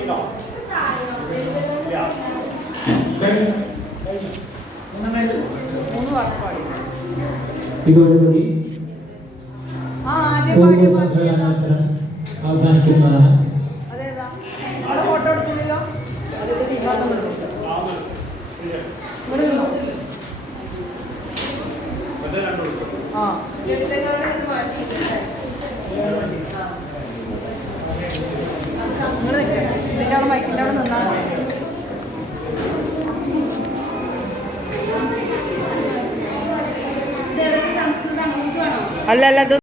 കഴിയുണ്ടോ ഇതോടുകൂടി സംഘടനാവസരം അവസാനിക്കുന്നതാണ് ആ. ഇതിന്റെ അവിടെ മൈക്കിന്റെ അവിടെ നിന്നാൽ. അല്ല അല്ല